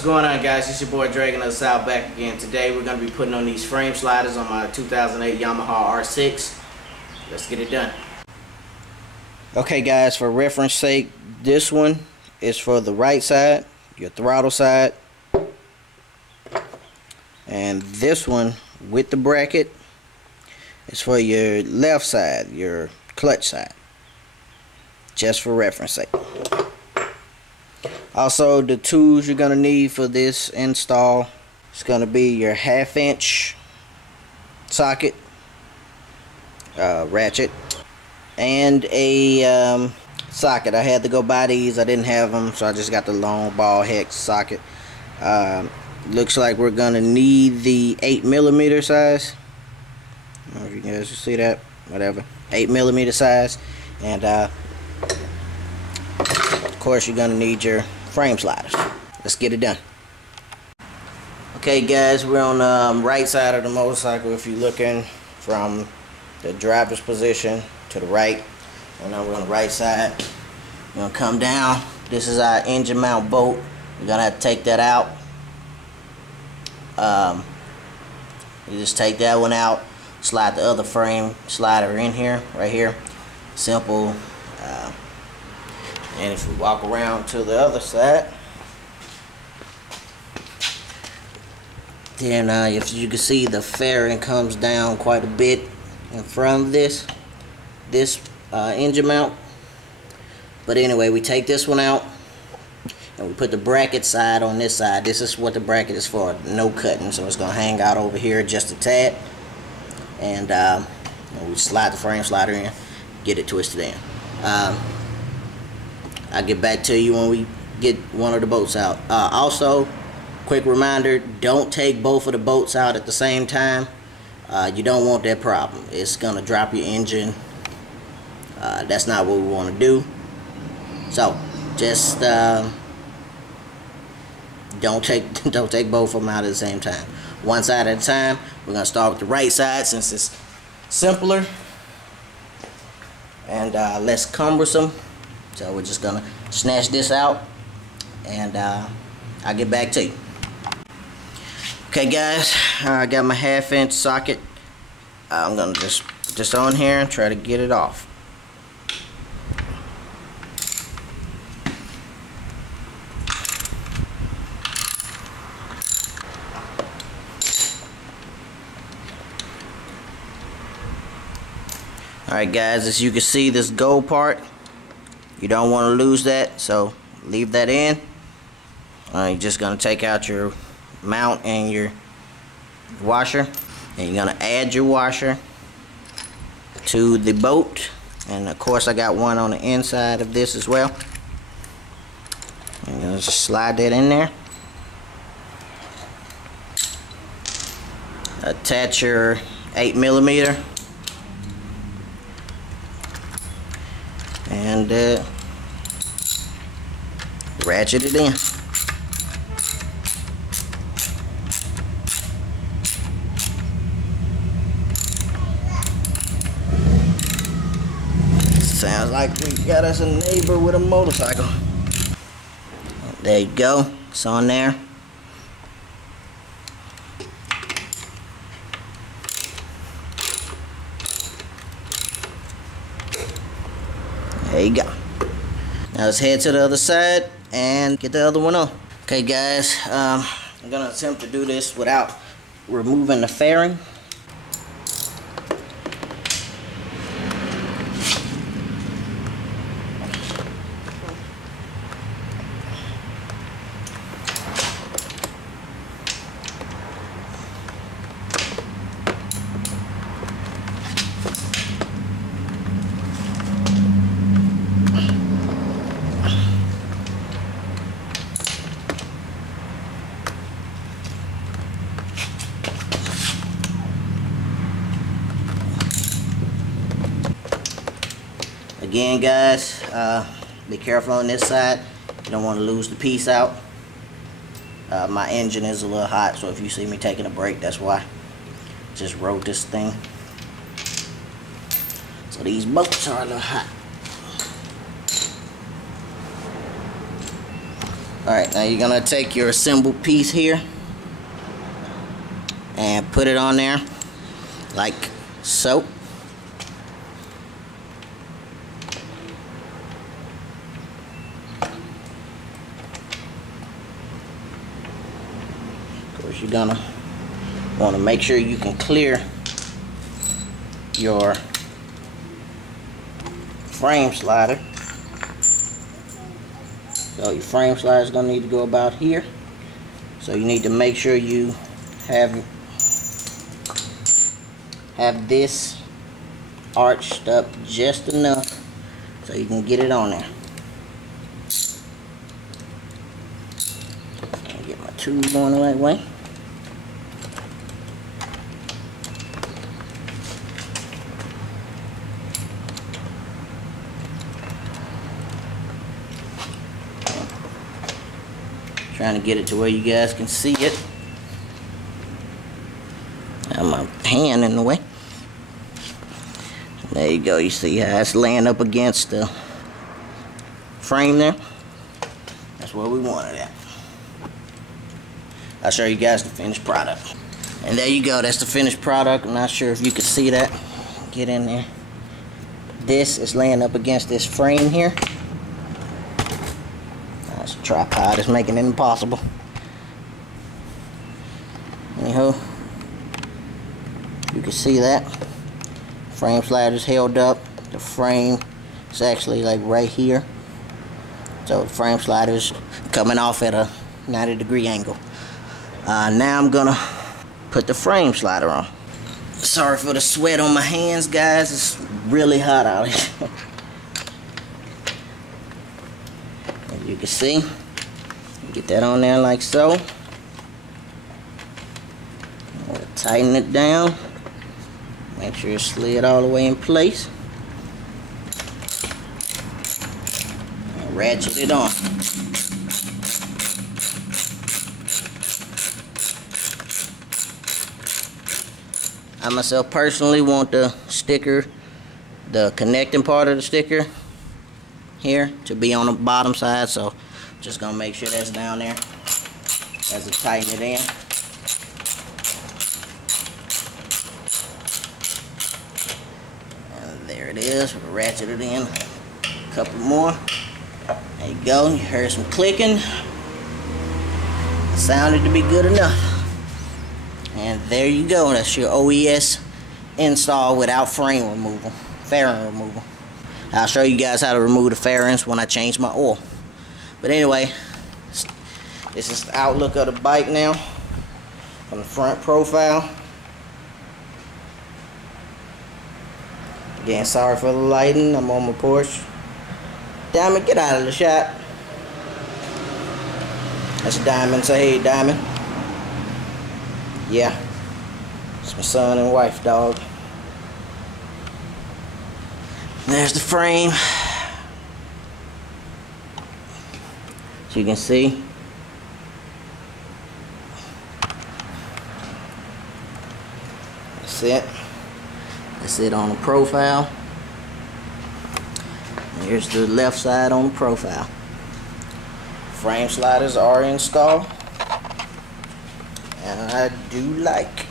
What's going on, guys? It's your boy Dragging Us Out back again. Today we're going to be putting on these frame sliders on my 2008 Yamaha R6. Let's get it done. Okay guys, for reference sake, this one is for the right side, your throttle side, and this one with the bracket is for your left side, your clutch side. Just for reference sake. Also, the tools you're gonna need for this install, it's gonna be your 1/2 inch socket, ratchet, and a socket. I had to go buy these. I didn't have them, so I just got the long ball hex socket. Looks like we're gonna need the 8mm size. I don't know if you guys can see that. Whatever, 8mm size, and of course you're gonna need your frame sliders. Let's get it done. Okay guys, we're on the right side of the motorcycle. If you're looking from the driver's position to the right, and now we're on the right side. We're gonna come down. This is our engine mount bolt. We're gonna have to take that out. You just take that one out, slide the other frame slider in here, right here. Simple. And if we walk around to the other side, then if you can see, the fairing comes down quite a bit in front of this engine mount. But anyway, we take this one out and we put the bracket side on this side. This is what the bracket is for, no cutting, so it's gonna hang out over here just a tad. And we slide the frame slider in, get it twisted in. I'll get back to you when we get one of the bolts out. Also, quick reminder, don't take both of the bolts out at the same time. You don't want that problem. It's gonna drop your engine. That's not what we want to do. So just don't take both of them out at the same time. One side at a time. We're gonna start with the right side since it's simpler and less cumbersome. So we're just gonna snatch this out, and I'll get back to you. Okay guys, I got my 1/2 inch socket. I'm gonna just put this on here and try to get it off. Alright guys, as you can see, this gold part, you don't want to lose that, so leave that in. You're just going to take out your mount and your washer, and you're going to add your washer to the bolt. And of course I got one on the inside of this as well. I'm going to just slide that in there. Attach your 8mm. And ratchet it in. Sounds like we got us a neighbor with a motorcycle. There you go. It's on there. There you go. Now let's head to the other side and get the other one on. Okay guys, I'm gonna attempt to do this without removing the fairing. Again guys, be careful on this side. You don't want to lose the piece out. My engine is a little hot, so if you see me taking a break, that's why. Just rode this thing. So these bolts are a little hot. Alright, now you're gonna take your assembled piece here and put it on there like so. Of course, you're gonna want to make sure you can clear your frame slider. So your frame slider is going to need to go about here. So you need to make sure you have this arched up just enough so you can get it on there. Get my tool going the right way. Trying to get it to where you guys can see it. Have my hand in the way. There you go. You see how it's laying up against the frame there? That's where we want it at. I'll show you guys the finished product. And there you go. That's the finished product. I'm not sure if you can see that. Get in there. This is laying up against this frame here. This tripod is making it impossible. Anyhow, you can see that frame slider is held up. The frame is actually like right here, so the frame slider is coming off at a 90-degree angle. Now I'm gonna put the frame slider on. Sorry for the sweat on my hands, guys. It's really hot out here. You can see, get that on there like so. We'll tighten it down. Make sure it's slid all the way in place. And ratchet it on. I myself personally want the sticker, the connecting part of the sticker here to be on the bottom side, so just gonna make sure that's down there as I tighten it in. And there it is. Ratchet it in a couple more. There you go. You heard some clicking. It sounded to be good enough. And there you go. That's your OES install without frame removal, fairing removal. I'll show you guys how to remove the fairings when I change my oil. But anyway, this is the outlook of the bike now from the front profile. Again, sorry for the lighting. I'm on my Porsche. Diamond, get out of the shot. That's Diamond. Say hey, Diamond. Yeah, it's my son and wife, dog. There's the frame. So you can see. That's it. That's it on the profile. And here's the left side on the profile. Frame sliders are installed. And I do like